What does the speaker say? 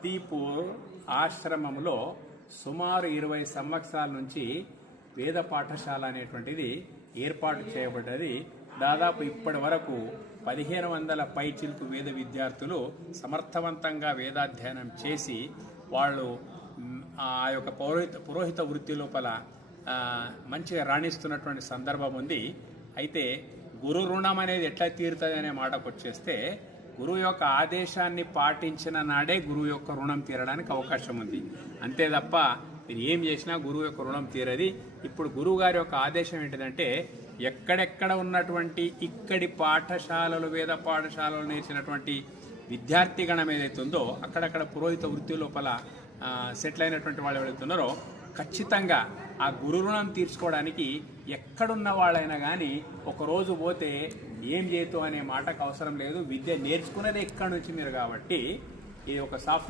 బద్దీపూర్ ఆశ్రమంలో సుమారు 20 సంవత్సరాల నుంచి వేద పాఠశాల అనేటువంటిది ఏర్పాటు చేయబడ్డది. దాదాపు ఇప్పటి వరకు 1500 పైచిలుకు వేద విద్యార్థులు సమర్థవంతంగా వేదాధ్యయనం చేసి వాళ్ళు ఆ యొక్క పురోహిత వృత్తి లోపల మంచిగా రాణిస్తున్నటువంటి సందర్భం ఉంది. అయితే గురు రుణం అనేది ఎట్లా తీరుతుంది అనే మాటకు వచ్చేస్తే, గురువు యొక్క ఆదేశాన్ని పాటించిన నాడే గురువు యొక్క రుణం తీరడానికి అవకాశం ఉంది. అంతే తప్ప మీరు ఏం చేసినా గురువు యొక్క రుణం తీరది. ఇప్పుడు గురువు గారి యొక్క ఆదేశం ఏంటిదంటే, ఎక్కడెక్కడ ఉన్నటువంటి ఇక్కడి పాఠశాలలు వేద పాఠశాలలు నేర్చినటువంటి విద్యార్థిగణం ఏదైతే ఉందో అక్కడక్కడ పురోహిత వృత్తి లోపల సెటిల్ అయినటువంటి వాళ్ళు ఎవరైతే ఉన్నారో ఖచ్చితంగా ఆ గురు రుణం తీర్చుకోవడానికి ఎక్కడున్న వాళ్ళైనా కానీ ఒకరోజు పోతే ఏం చేతు అనే మాటకు అవసరం లేదు. విద్య నేర్చుకునేది ఎక్కడి నుంచి మీరు కాబట్టి ఇది ఒక సాఫ్ట్